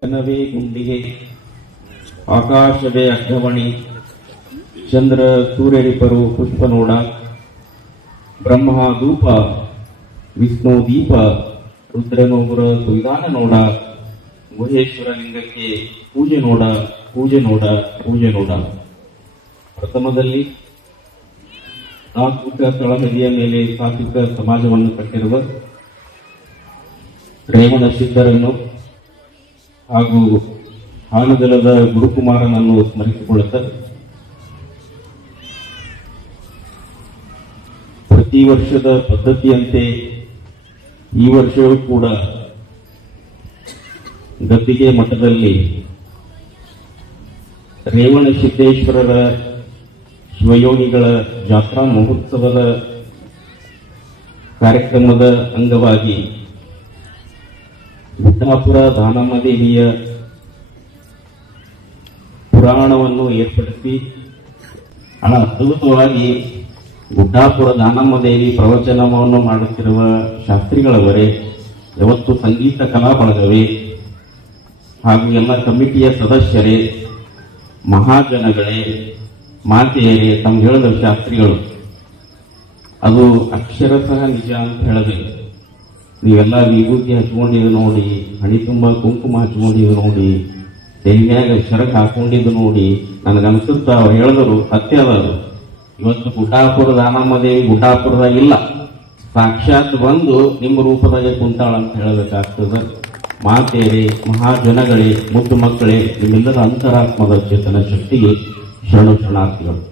ಕನವೇ ಗುಂಡಿಗೆ ಆಕಾಶವೇ ಅಗ್ರವಣಿ ಚಂದ್ರ ಸೂರ್ಯರಿಬ್ಬರು ಪುಷ್ಪ ನೋಡ ಬ್ರಹ್ಮ ಧೂಪ ವಿಷ್ಣು ದೀಪ ರುದ್ರನೋಗುರ ಸುವಿಧಾನ ನೋಡ ಗುಹೇಶ್ವರ ಲಿಂಗಕ್ಕೆ ಪೂಜೆ ನೋಡ ಪೂಜೆ ನೋಡ ಪೂಜೆ ನೋಡ. ಪ್ರಥಮದಲ್ಲಿ ಸಾತ್ವಿಕ ತಳಹದಿಯ ಮೇಲೆ ಸಾತ್ವಿಕ ಸಮಾಜವನ್ನು ಕಟ್ಟಿರುವ ರೇವಣ ಸಿದ್ಧರನ್ನು ಹಾಗೂ ಹಾನಗಲದ ಗುರುಕುಮಾರನನ್ನು ಸ್ಮರಿಸಿಕೊಳ್ಳುತ್ತಾರೆ. ಪ್ರತಿ ವರ್ಷದ ಪದ್ಧತಿಯಂತೆ ಈ ವರ್ಷವೂ ಕೂಡ ಗದ್ದಿಗೆ ಮಠದಲ್ಲಿ ರೇವಣ ಸಿದ್ದೇಶ್ವರರ ಶಿವಯೋಗಿಗಳ ಜಾತ್ರಾ ಮಹೋತ್ಸವದ ಕಾರ್ಯಕ್ರಮದ ಅಂಗವಾಗಿ ಗುಡ್ಡಾಪುರ ದಾನಮ್ಮ ದೇವಿಯ ಪುರಾಣವನ್ನು ಏರ್ಪಡಿಸಿ ಬಹಳ ಅದ್ಭುತವಾಗಿ ಗುಡ್ಡಾಪುರ ದಾನಮ್ಮ ದೇವಿ ಪ್ರವಚನವನ್ನು ಮಾಡುತ್ತಿರುವ ಶಾಸ್ತ್ರಿಗಳವರೇ, ಯಾವತ್ತು ಸಂಗೀತ ಕಲಾ ಬಳಗವೇ ಹಾಗೂ ಎಲ್ಲ ಕಮಿಟಿಯ ಸದಸ್ಯರೇ, ಮಹಾಜನಗಳೇ, ಮಾತೆಯರೇ, ತಮ್ಗೆ ಹೇಳಿದ ಶಾಸ್ತ್ರಿಗಳು, ಅದು ಅಕ್ಷರಶಃ ನಿಜ ಅಂತ ಹೇಳಬೇಕು. ನೀವೆಲ್ಲ ವಿಭೂತಿ ಹಚ್ಕೊಂಡಿದ್ದು ನೋಡಿ, ಹಣಿ ತುಂಬ ಕುಂಕುಮ ಹಚ್ಕೊಂಡಿದ್ದು ನೋಡಿ, ತೆಲಿಮ್ಯಾಗ ಶರಕ್ ಹಾಕೊಂಡಿದ್ದು ನೋಡಿ ನನಗನ್ಸುತ್ತ ಅವ್ರು ಹೇಳಿದ್ರು ಸತ್ಯ ಅದ. ಇವತ್ತು ಗುಡ್ಡಾಪುರ ದಾನಮ್ಮ ದೇವಿ ಗುಡ್ಡಾಪುರದಾಗಿಲ್ಲ, ಸಾಕ್ಷಾತ್ ಬಂದು ನಿಮ್ಮ ರೂಪದಾಗ ಕುಂತಾಳ ಅಂತ ಹೇಳಬೇಕಾಗ್ತದೆ. ಮಾತೆಯರೇ, ಮಹಾಜನಗಳೇ, ಮುದ್ದು ಮಕ್ಕಳೇ, ನಿಮ್ಮೆಲ್ಲರ ಅಂತರಾತ್ಮದ ಚೇತನ ಶಕ್ತಿಗೆ ಶರಣು ಶರಣಾರ್ಥಿಗಳು.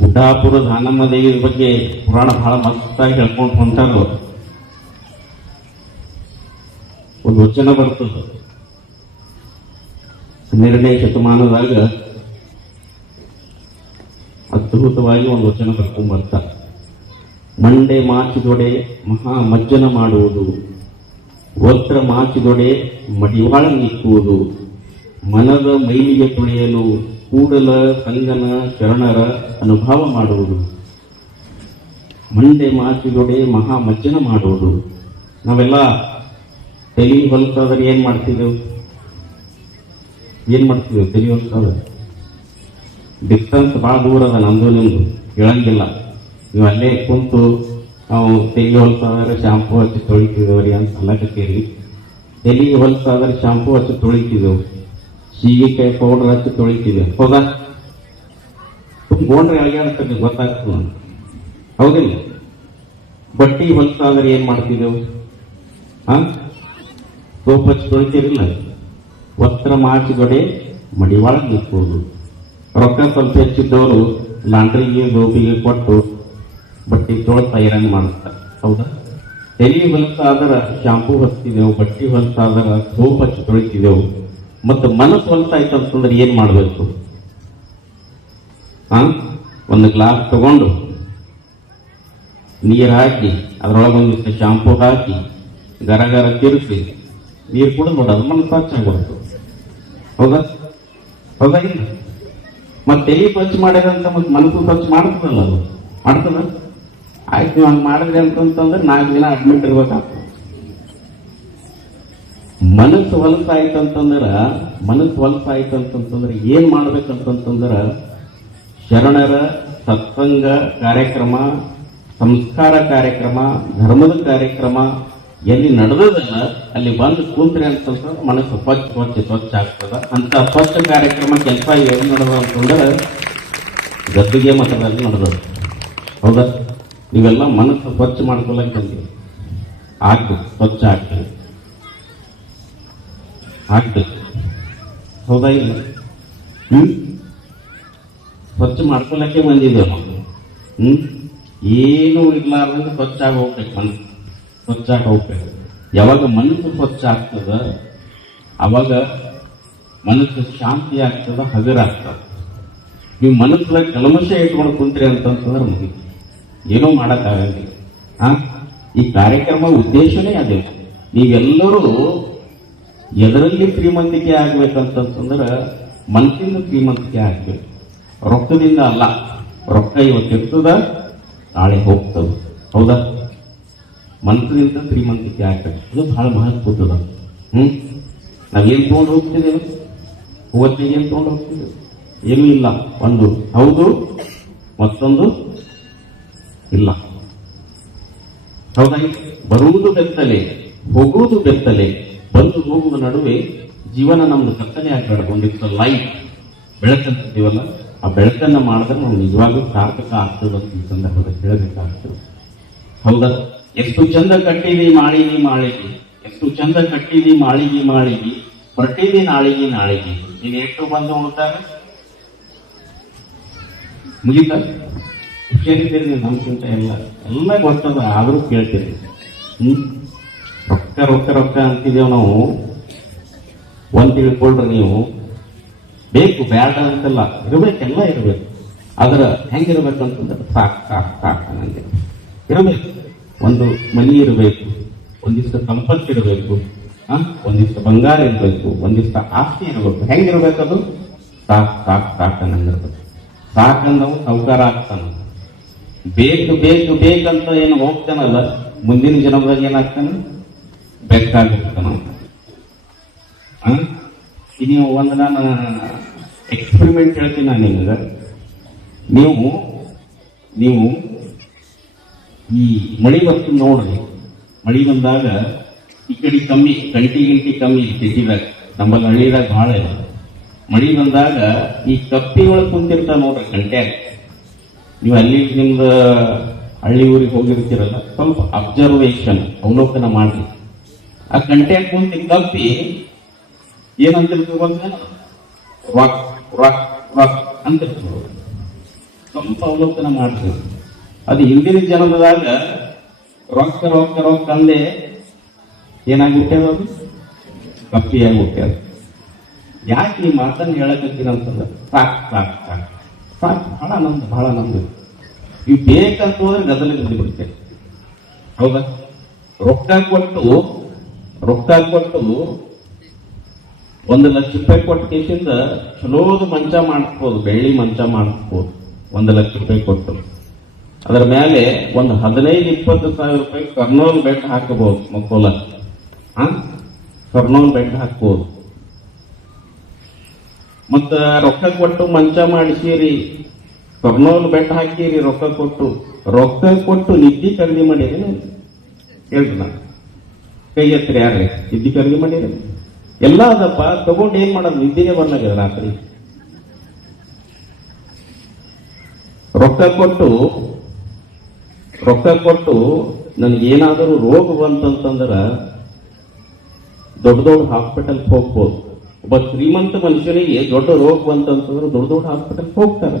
ಗುಡ್ಡಾಪುರ ದಾನಮ್ಮ ದೇವಿ ಬಗ್ಗೆ ಪುರಾಣ ಬಹಳ ಮಸ್ತಾಗಿ ಹೇಳ್ಕೊಂಡು ಹೊಂಟಾರ. ಒಂದು ವಚನ ಬರ್ತದೆ 12ನೇ ಶತಮಾನದಾಗ, ಅದ್ಭುತವಾಗಿ ಒಂದು ವಚನ ಬರ್ಕೊಂಡ್ ಬರ್ತಾರೆ. ಮಂಡೆ ಮಾಚಿದೊಡೆ ಮಹಾ ಮಜ್ಜನ ಮಾಡುವುದು, ವಸ್ತ್ರ ಮಾಚಿದೊಡೆ ಮಡಿವಾಳ ನಿಕ್ಕುವುದು, ಮನದ ಮೈಲಿಗೆ ತೊಳೆಯಲು ಕೂಡಲ ಸಂಗನ ಶರಣರ ಅನುಭವ ಮಾಡುವುದು. ಮಂಡೆ ಮಾಚಿದೊಡೆ ಮಹಾ ಮಜ್ಜನ ಮಾಡುವುದು. ನಾವೆಲ್ಲ ತಲೆ ಹೊಲಸಾದ್ರೆ ಏನ್ ಮಾಡ್ತಿದ್ದೆವು? ತಲೆ ಹೊಲಸಾದ್ರೆ ಡಿಸ್ಟನ್ಸ್ ಬಹಳ ದೂರ ಅದ, ನಮ್ದು ನಿಮ್ದು ಹೇಳಂಗಿಲ್ಲ. ನೀವು ಅಲ್ಲೇ ಕುಂತು ನಾವು ತೆಲಿ ಹೊಲಸಾದ್ರೆ ಶಾಂಪೂ ಹಚ್ಚಿ ತೊಳಿತಿದ್ದೇವ್ರಿ ಅಂತ ಅಲ್ಲಕತ್ತೀರಿ. ತೆಲಿ ಹೊಲಸಾದ್ರೆ ಶಾಂಪೂ ಹಚ್ಚಿ ತೊಳಿತಿದ್ದೆವು, ಸೀಗೆಕಾಯಿ ಪೌಡರ್ ಹಚ್ಚಿ ತೊಳಿತಿದ್ದೇವೆ. ಹೌದಾ? ಗೋಣ್ರೆ ಅಳಗಾಡ್ತದೆ, ಗೊತ್ತಾಗ್ತದೆ. ಹೌದಿಲ್ಲ? ಬಟ್ಟಿ ಹೊಲಸಾದ್ರೆ ಏನ್ ಮಾಡ್ತಿದ್ದೆವು? ಸೋಪ್ ಹಚ್ಚಿ ತೊಳಿತೀರಿಲ್ಲ. ವಸ್ತ್ರ ಮಾಚಿದೊಡೆ ಮಡಿವಾಳ ನಿಕ್ಕುವುದು. ರೊಕ್ಕ ಸ್ವಲ್ಪ ಹೆಚ್ಚಿದ್ದವರು ಲಾಂಡ್ರಿಗೆ ಗೋಬಿಗೆ ಕೊಟ್ಟು ಬಟ್ಟೆ ತೊಳೆದು ಐರನ್ ಮಾಡ್ತಾರೆ. ಹೌದಾ? ತೆಲಿ ಹೊಲಸಾದ್ರೆ ಶಾಂಪೂ ಹಚ್ತಿದ್ದೆವು, ಬಟ್ಟೆ ಹೊಲಸಾದ್ರೆ ಸೋಪ್ ಹಚ್ಚಿ ತೊಳಿತಿದ್ದೆವು. ಮತ್ತು ಮನಸ್ಸು ಹೊಲಸಾಯ್ತು ಅಂತಂದ್ರೆ ಏನ್ ಮಾಡಬೇಕು? ಒಂದು ಗ್ಲಾಸ್ ತಗೊಂಡು ನೀರು ಹಾಕಿ ಅದರೊಳಗೊಂದಿಷ್ಟು ಶಾಂಪೂ ಹಾಕಿ ಗರ ತಿರುಗಿಸಿ ನೀರು ಕುಡಿದು ನೋಡೋದು, ಮನಸ್ಸು ಸ್ವಚ್ಛ ಆಗ್ಬಾರ್ದು. ಹೌದಾ? ಹೌದಾ? ಇಲ್ಲ ಮತ್ತೆ ತಲೆ ಸ್ವಚ್ಛ ಮಾಡಿದಂತ ಮತ್ತೆ ಮನಸ್ಸು ಸ್ವಚ್ಛ ಮಾಡ್ತದಲ್ಲ, ಅದು ಮಾಡ್ತದ. ಆಯ್ತು, ನೀವು ಹಂಗೆ ಮಾಡಿದ್ರಿ ಅಂತಂದ್ರೆ 4 ದಿನ ಅಡ್ಮಿಟ್ ಇರ್ಬೇಕಾಗ್ತದೆ. ಮನಸ್ಸು ಹೊಲಸಾಯ್ತು ಅಂತಂದ್ರೆ ಏನ್ ಮಾಡ್ಬೇಕಂತಂದ್ರ ಶರಣರ ಸತ್ಸಂಗ ಕಾರ್ಯಕ್ರಮ, ಸಂಸ್ಕಾರ ಕಾರ್ಯಕ್ರಮ, ಧರ್ಮದ ಕಾರ್ಯಕ್ರಮ ಎಲ್ಲಿ ನಡೆದದಲ್ಲ ಅಲ್ಲಿ ಬಂದು ಕೂತ್ರಿ ಅಂತಂದ್ರೆ ಮನಸ್ಸು ಸ್ವಚ್ಛ ಆಗ್ತದ. ಅಂತ ಸ್ವಚ್ಛ ಕಾರ್ಯಕ್ರಮ ಕೆಲಸ ಏನು ನಡೆದ ಅಂತಂದ್ರೆ ಗದ್ದಿಗೆ ಮಠದಲ್ಲಿ ನಡೆದದ. ಹೌದಾ? ನೀವೆಲ್ಲ ಮನಸ್ಸು ಸ್ವಚ್ಛ ಮಾಡ್ಕೊಳಕ್ ಆಗ್ಬೇಕು, ಸ್ವಚ್ಛ ಆಗ್ಬೇಕು. ಹೌದಾ? ಇಲ್ಲ ಸ್ವಚ್ಛ ಮಾಡ್ಕೊಳಕ್ಕೆ ಬಂದಿದ್ದೇವೆ ನಾವು. ಏನು ಇರ್ಲಾರ್ದಂಗೆ ಸ್ವಚ್ಛ ಆಗಿ ಹೋಗ್ಬೇಕು, ಮನಸ್ಸು ಸ್ವಚ್ಛ ಆಗಿ ಹೋಗ್ಬೇಕು. ಯಾವಾಗ ಮನಸ್ಸು ಸ್ವಚ್ಛ ಆಗ್ತದ ಅವಾಗ ಮನಸ್ಸು ಶಾಂತಿ ಆಗ್ತದ, ಹಗರಾಗ್ತದ. ನೀವು ಮನಸ್ಸದಾಗ ಕಲ್ಮಶ ಇಟ್ಕೊಂಡು ಕುಂತ್ರಿ ಅಂತಂತಂದ್ರೆ ಮುಗಿತು, ಏನೋ ಮಾಡಕ್ಕಾಗಲ್ಲ. ಈ ಕಾರ್ಯಕ್ರಮ ಉದ್ದೇಶನೇ ಅದೇ. ನೀವೆಲ್ಲರೂ ಎದರಲ್ಲಿ ಶ್ರೀಮಂತಿಕೆ ಆಗ್ಬೇಕಂತಂದ್ರೆ ಮನಸ್ಸಿಂದ ಶ್ರೀಮಂತಿಕೆ ಆಗ್ಬೇಕು, ರೊಕ್ಕದಿಂದ ಅಲ್ಲ. ರೊಕ್ಕ ಇವತ್ತಿರ್ತದ, ನಾಳೆ ಹೋಗ್ತವೆ. ಹೌದಾ? ಮಂತ್ರದಿಂದ ಶ್ರೀಮಂತಿಕೆ ಆಗ್ತದೆ. ಅದು ಬಹಳ ಮಹತ್ವದ. ನಾವೇನು ತೊಗೊಂಡು ಹೋಗ್ತಿದ್ದೇವೆ? ಇವತ್ತಿಗೆ ಏನು ತೊಗೊಂಡು ಹೋಗ್ತಿದ್ದೇವೆ? ಏನೂ ಇಲ್ಲ. ಒಂದು ಹೌದು, ಮತ್ತೊಂದು ಇಲ್ಲ. ಹೌದಾಗಿ ಬರುವುದು ಬೆತ್ತಲೆ, ಹೋಗುವುದು ಬೆತ್ತಲೆ, ಬಂದು ಹೋಗುವ ನಡುವೆ ಜೀವನ ನಮ್ದು ಕತ್ತಲೆ ಆಗ್ಬಾರ್ದು. ಒಂದಿಷ್ಟು ಲೈಟ್ ಬೆಳಕಂತೀವಲ್ಲ, ಆ ಬೆಳಕನ್ನ ಮಾಡಿದ್ರೆ ನಾವು ನಿಜವಾಗ್ಲೂ ಸಾರ್ಥಕ ಆಗ್ತದೆ ಅಂತ ಈ ಸಂದರ್ಭದಲ್ಲಿ ಹೇಳಬೇಕಾಗ್ತದೆ. ಹೌದಾ? ಎಷ್ಟು ಚಂದ ಕಟ್ಟಿದಿ ಮಾಳಿಗೆ ಮಾಳಿಗೆ, ಎಷ್ಟು ಚಂದ ಕಟ್ಟಿದಿ ಮಾಳಿಗೆ ಮಾಳಿಗೆ, ಹೊರಟಿದಿ ನಾಳಿಗೆ ನಾಳಿಗೆ. ನೀನು ಎಷ್ಟು ಬಂದು ಉಳ್ತಾರೆ ಮುಗಿತ. ಹುಷಾರಿದ್ದೀರಿ ನೀವು ನಮ್ಗಿಂತ ಎಲ್ಲ ಗೊತ್ತದ, ಆದರೂ ಕೇಳ್ತೀರಿ. ರೊಕ್ಕ ರೊಕ್ಕ ರೊಕ್ಕ ಅಂತಿದ್ದೇವೆ ನಾವು. ಒಂದ್ ತಿಳ್ಕೊಳ್ರಿ ನೀವು, ಬೇಕು ಬ್ಯಾಡ ಅಂತೆಲ್ಲ ಇರಬೇಕೆಲ್ಲ ಇರಬೇಕು. ಆದ್ರ ಹೆಂಗಿರ್ಬೇಕಂತಂದ್ರೆ ಸಾಕು ಸಾಕು ಸಾಕು ನನಗೆ ಇರಬೇಕು. ಒಂದು ಮನಿ ಇರಬೇಕು, ಒಂದಿಷ್ಟು ಸಂಪತ್ತು ಇರಬೇಕು, ಒಂದಿಷ್ಟು ಬಂಗಾರ ಇರಬೇಕು, ಒಂದಿಷ್ಟು ಆಸ್ತಿ ಇರಬೇಕು. ಹೆಂಗಿರ್ಬೇಕದು? ಸಾಕು ಸಾಕು ಸಾಕು ನಂಗಿರ್ಬೇಕು. ಸಾಕಂದವು ಸೌಕಾರ ಆಗ್ತಾನ. ಬೇಕು ಬೇಕು ಬೇಕಂತ ಏನು ಹೋಗ್ತಾನಲ್ಲ, ಮುಂದಿನ ಜನ್ಮದಾಗ ಏನಾಗ್ತಾನೆ? ಬೇಕಾಗಿರ್ತಾನ. ನೀವು ಒಂದು ನಾನು ಎಕ್ಸ್ಪೆರಿಮೆಂಟ್ ಹೇಳ್ತೀನಿ ನಾನು ನಿಮ್ಗೆ. ನೀವು ಈ ಮಳಿ ಬರ್ತದೆ ನೋಡ್ರಿ. ಮಳಿ ಬಂದಾಗ ಈ ಕಡೆ ಕಮ್ಮಿ, ಗಂಟಿ ಕಮ್ಮಿ ಸಿಟಿದಾಗ, ನಮ್ಮಲ್ಲಿ ಹಳ್ಳಿದಾಗ ಬಹಳ ಇಲ್ಲ. ಮಳಿ ಬಂದಾಗ ಈ ಕಪ್ಪಿ ಒಳಗೆ ಕುಂತಿರ್ತಾವ ನೋಡ್ರಿ ಗಂಟ್ಯಾಗ. ನೀವು ಅಲ್ಲಿ ನಿಮ್ದು ಹಳ್ಳಿ ಊರಿಗೆ ಹೋಗಿರ್ತೀರಲ್ಲ, ಸ್ವಲ್ಪ ಅಬ್ಸರ್ವೇಷನ್ ಅವಲೋಕನ ಮಾಡ್ರಿ. ಆ ಗಂಟ್ಯಾಗ ಕುಂತಿ ಕಪ್ಪಿ ಏನಂತಿರ್ತದೆ? ರಾಕ್ ರಾಕ್ ರಾಕ್ ಅಂತಿರ್ತದೆ. ಸ್ವಲ್ಪ ಅವಲೋಕನ ಮಾಡ್ರಿ. ಅದು ಹಿಂದಿನ ಜನ್ಮದಾಗ ರೊಕ್ಕ ರೊಕ್ಕ ರೊಕ್ಕ ಅಂದೆ ಏನಾಗ್ಬಿಟ್ಟೇವ? ಅದು ಕಪ್ಪಿಯಾಗಿ ಹುಟ್ಟ್ಯಾರ. ಯಾಕೆ ಈ ಮಾತನ್ನು ಹೇಳಕತ್ತೀನಿ ಅಂತಂದ್ರೆ ಸಾಕು ಸಾಕು ಸಾಕು ಸಾಕು. ಬಹಳ ನಮ್ದು ಬಹಳ ನಮ್ದು ಇವು ಬೇಕಂತ ಹೋದ್ರೆ ಗದಲಿಗೆ ಬಿದ್ದು ಬಿಡ್ತೇವೆ. ಹೌದಾ? ರೊಕ್ಕ ಕೊಟ್ಟು 1 ಲಕ್ಷ ರೂಪಾಯಿ ಕೊಟ್ಟ ಕೇಸಿಂದ ಚಲೋದು ಮಂಚ ಮಾಡಿಸ್ಬೋದು, ಬೆಳ್ಳಿ ಮಂಚ ಮಾಡಿಸ್ಬೋದು. 1 ಲಕ್ಷ ರೂಪಾಯಿ ಕೊಟ್ಟು ಅದರ ಮೇಲೆ ಒಂದು 15-20 ಸಾವಿರ ರೂಪಾಯಿ ಕರ್ನೂಲ್ ಬೆಡ್ ಹಾಕಬಹುದು. ಮಕ್ಕೋಲ ಕರ್ನೂಲ್ ಬೆಡ್ ಹಾಕ್ಬೋದು. ಮತ್ತ ರೊಕ್ಕ ಕೊಟ್ಟು ಮಂಚ ಮಾಡಿಸಿರಿ, ಕರ್ನೂಲ್ ಬೆಡ್ ಹಾಕಿರಿ, ರೊಕ್ಕ ಕೊಟ್ಟು ನಿದ್ದಿ ಖರೀದಿ ಮಾಡಿರಿ. ಹೇಳ್ರಿ, ನಾನು ಕೈ ಎತ್ತರಿ ಯಾರೇ ನಿದ್ದಿ ಖರೀದಿ ಮಾಡಿರಿ? ಎಲ್ಲ ಅದಪ್ಪ ತಗೊಂಡು ಏನ್ ಮಾಡೋದು? ನಿದ್ದಿನೇ ಬರ್ಲಾಗ್ಯದ ರಾತ್ರಿ. ರೊಕ್ಕ ಕೊಟ್ಟು ನನಗೇನಾದರೂ ರೋಗ ಬಂತಂತಂದ್ರ ದೊಡ್ಡ ಹಾಸ್ಪಿಟಲ್ಗೆ ಹೋಗ್ಬೋದು. ಒಬ್ಬ ಶ್ರೀಮಂತ ಮನುಷ್ಯನಿಗೆ ದೊಡ್ಡ ರೋಗ ಬಂತಂತಂದ್ರೆ ದೊಡ್ಡ ಹಾಸ್ಪಿಟಲ್ಗೆ ಹೋಗ್ತಾರ.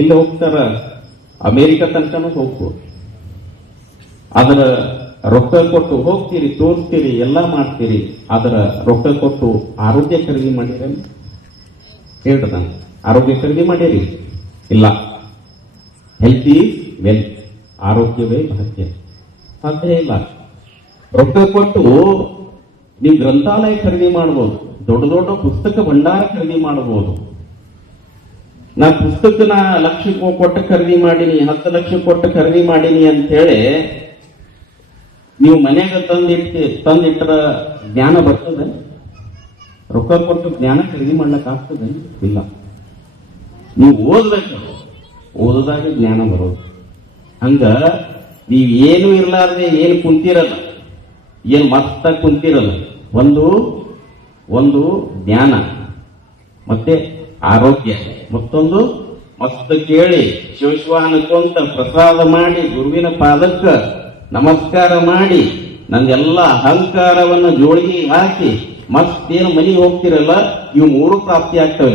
ಎಲ್ಲಿ ಹೋಗ್ತಾರ? ಅಮೆರಿಕ ತನಕನೂ ಹೋಗ್ಬೋದು. ಅದರ ರೊಕ್ಕ ಕೊಟ್ಟು ಹೋಗ್ತೀರಿ, ತೋರಿಸ್ತೀರಿ, ಎಲ್ಲ ಮಾಡ್ತೀರಿ. ಅದರ ರೊಕ್ಕ ಕೊಟ್ಟು ಆರೋಗ್ಯ ಖರೀದಿ ಮಾಡಿರಿ? ಹೇಳ್ರಿ, ನಾನು ಆರೋಗ್ಯ ಖರೀದಿ ಮಾಡಿರಿ? ಇಲ್ಲ. ಹೆಲ್ತ್ ಈಸ್ ವೆಲ್ತ್, ಆರೋಗ್ಯವೇ ಭಾಗ್ಯ. ಸಾಧ್ಯ ಇಲ್ಲ. ರೊಕ್ಕ ಕೊಟ್ಟು ನೀವು ಗ್ರಂಥಾಲಯ ಖರೀದಿ ಮಾಡಬಹುದು, ದೊಡ್ಡ ಪುಸ್ತಕ ಭಂಡಾರ ಖರೀದಿ ಮಾಡಬಹುದು. ನಾ ಪುಸ್ತಕನ ಲಕ್ಷ ಕೊಟ್ಟು ಖರೀದಿ ಮಾಡೀನಿ, 10 ಲಕ್ಷ ಕೊಟ್ಟು ಖರೀದಿ ಮಾಡೀನಿ ಅಂತೇಳಿ ನೀವು ಮನೆಯಾಗ ತಂದಿಟ್ಟರ ಜ್ಞಾನ ಬರ್ತದೆ? ರೊಕ್ಕ ಕೊಟ್ಟು ಜ್ಞಾನ ಖರೀದಿ ಮಾಡ್ಲಕ್ ಆಗ್ತದೆ? ಇಲ್ಲ. ನೀವು ಓದ್ಬೇಕು, ಓದೋದಾಗ ಜ್ಞಾನ ಬರೋದು. ಹಂಗ ನೀವ್ ಏನು ಇರ್ಲಾರ್ದೆ ಏನು ಕುಂತಿರಲ್ಲ, ಏನು ಮಸ್ತಾಗಿ ಕುಂತಿರಲ್ಲ. ಒಂದು ಜ್ಞಾನ, ಮತ್ತೆ ಆರೋಗ್ಯ, ಮತ್ತೊಂದು ಮಸ್ತ್ ಕೇಳಿ ಶಿವಶ್ವಾನಕ್ಕೊಂತ ಪ್ರಸಾದ ಮಾಡಿ ಗುರುವಿನ ಪಾದಕ್ಕ ನಮಸ್ಕಾರ ಮಾಡಿ ನಂದೆಲ್ಲ ಅಹಂಕಾರವನ್ನು ಜೋಳಿಗೆ ಹಾಕಿ ಮಸ್ತೇನು ಮನೆಗೆ ಹೋಗ್ತಿರಲ್ಲ, ಇವು 3 ಪ್ರಾಪ್ತಿ ಆಗ್ತವೆ.